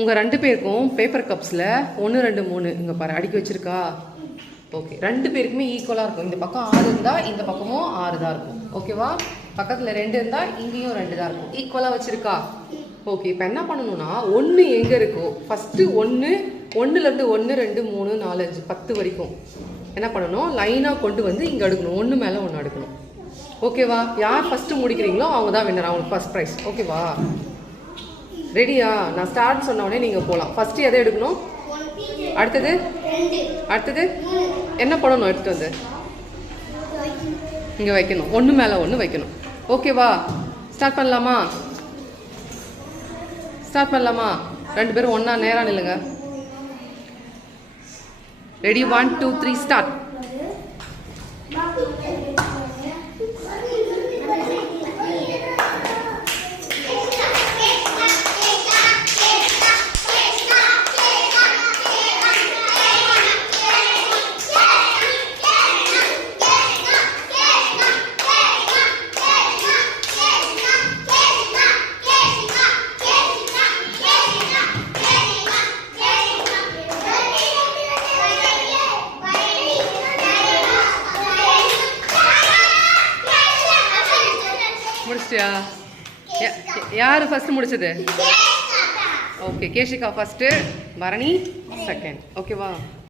உங்கள் 2 பேருக்கும் பேப்பர் கப்ஸில் 1 2 3 இங்கே பாரு அடுக்கி வச்சிருக்கா. ஓகே, 2 பேருக்குமே ஈக்குவலாக இருக்கும். இந்த பக்கம் 6 இருந்தால் இந்த பக்கமும் 6 தான் இருக்கும். ஓகேவா? பக்கத்தில் 2 இருந்தால் இங்கேயும் 2 தான் இருக்கும். ஈக்குவலாக வச்சுருக்கா. ஓகே, இப்போ என்ன பண்ணணும்னா 1 எங்கே இருக்கோ ஃபஸ்ட்டு 1லேருந்து 1 2 3 4 5 10 வரைக்கும் என்ன பண்ணணும், லைனாக கொண்டு வந்து இங்கே அடுக்கணும். 1 மேலே 1 அடுக்கணும். ஓகேவா? யார் ஃபஸ்ட்டு முடிக்கிறீங்களோ அவங்க தான் வின்னர், அவங்களுக்கு ஃபஸ்ட் ப்ரைஸ். ஓகேவா? ரெடியா? நான் ஸ்டார்ட் சொன்ன உடனே நீங்கள் போகலாம். ஃபஸ்ட்டு எதை எடுக்கணும்? அடுத்தது என்ன பண்ணணும்? எடுத்துகிட்டு வந்து இங்கே வைக்கணும். 1 மேலே 1 வைக்கணும். ஓகேவா? ஸ்டார்ட் பண்ணலாமா? 2 பேரும் ஒன்றா நேராக நில்லுங்க. ரெடி? 1 2 3 ஸ்டார்ட். முடிச்சிட்டியா? யார் ஃபர்ஸ்ட் முடிச்சது? Okay, Keshika first, Bharani second. ஓகேவா?